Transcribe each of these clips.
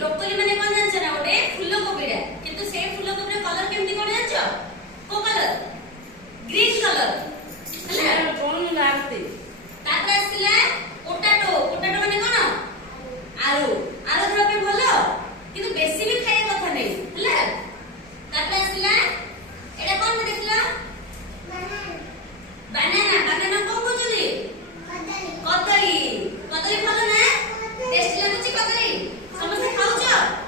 broccoli माने कोन जानछ ना ओटे फूलकोबीडा किंतु से फूलकोबीर कलर केमती कोन जानछ को कलर ग्रीन कलर हला कोन लागते तापर आसिला पोटैटो पोटैटो माने कोन आलू आलू धरा पे भलो किंतु बेसी भी खाए कथा नै हला तापर आसिला एडा कोन देखला बनाना बनाना कोन बुझली कदली कदली भलो ना टेस्ट लागुची कदली समस्त खाउछ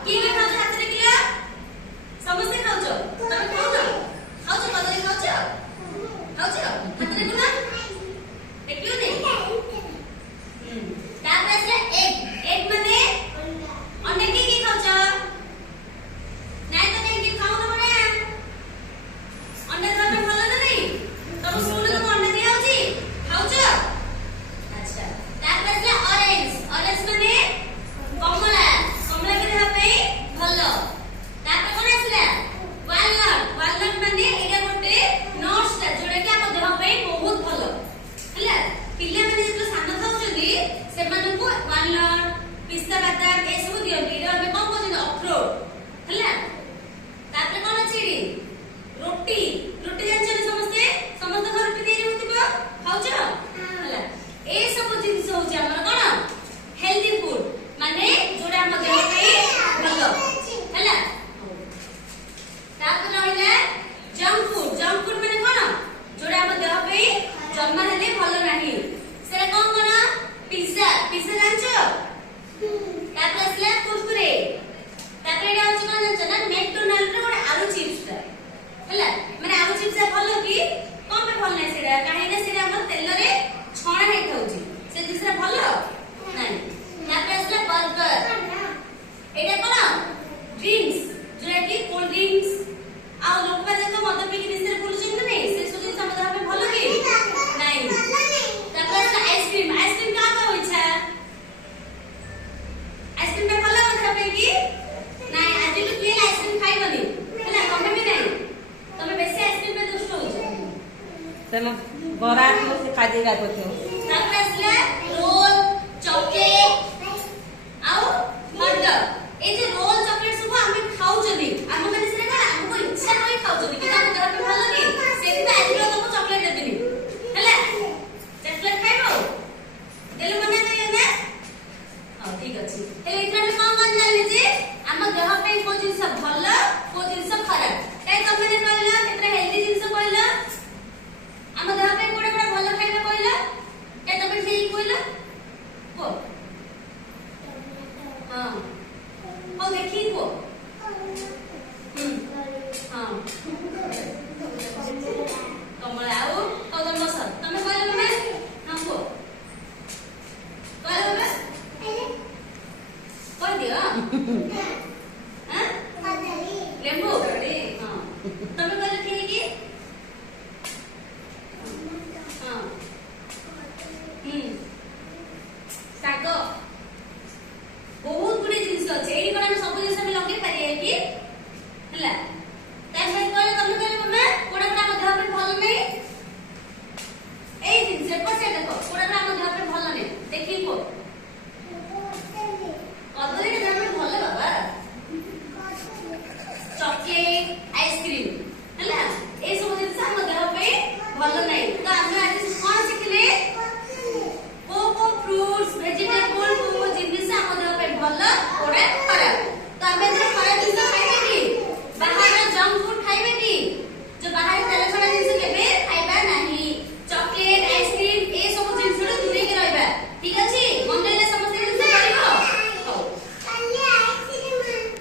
की में खाउछ हाथ रे किला समस्त खाउछ तमे खाउ ना खाउछ कदली खाउछ हाथ रे कोना देखियो ने तापर से एग एग माने अंडे की खाउछ नाइ तो नहीं की खाउ ना बने अंडे धरने भलो ना नहीं तब स्कूल में अंडे दिया होची खाउछ अच्छा तापर से ऑरेंज ऑरेंज माने कमला कमला के देह पे भलो तापर कोन आसला वालनट वालनट माने एटा गोटे नट्स ता जोडा के हम देह पे बहुत भलो हला पिल्ला माने जो सानो खाउछली से माने को वालनट पिस्ता बादाम ए सब दियो एटा हम कोन कोन अखरोट हला तापर कोन अछि रोटी रोटी जानछ समस्ते समस्त घर पे देरी होतिबो खाउछ हला ए सब जिनिस होछि हमर कोन हेल्दी फूड माने जोडा हम देह पे भलो हला तापर रहला जंक फूड माने कोन जोडा हम देह पे जन्म हेले भलो नाही सेरा कोन कोन पिज्जा पिज्जा जानछ तापर असला कुरकुरे तापर एटा होछि कोन जानछ ना मैकडोनाल्ड रे गोटे आलू चिप्स ता हला माने आलू चिप्स भलो की कोन पे भलो नाही सेरा काहे ना सेरा हम तेल रे छणा हे खाउछि से दिसरा भलो नाही तापर असला बर्गर एटा कोन ड्रिंक्स जोरा की कोल्ड ड्रिंक्स आ लोक बाजे तो मद पी के दिसरे बोलुछन ना नहीं से सुजी हम देह पे भलो की नाही तापर असला आइसक्रीम आइसक्रीम का का होइछा आइसक्रीम पे भलो देह पे की नाही आज तो तू आइसक्रीम खाइबनी हला कमे भी नाही तमे बेसी आइसक्रीम पे दुष्ट होछ तने बरा को से खा देगा कोथो तापर असला रोल चॉकलेट आउ बर्गर ए जे रोल चॉकलेट सब हम खाउ जदी हम माने से ना हमको इच्छा होई खाउ जदी कि हम देह पे भलो नहीं सेति पे आज तुमको चॉकलेट देबनी हला चॉकलेट खाइबो देले मने देले ना हां ठीक अछि ए इतना में कोन जानि जे हम देह पे को जिंस भलो को जिंस खराब ए तमे ने कहला केतना हेल्दी जिंस कहला हम देह पे कोडा कोडा भलो खाइबा कहला ए तमे ठीक कहला को हां ओ देखी को हां कमला आओ तो तम बस तमे कहला मने हम को कहला बे कह दियो हां लेंबू हां तमे कहला ठीक की हां साग बहुत गुडी जिंस अछि एही पर हम सब जिंस में लगे पारिए कि हला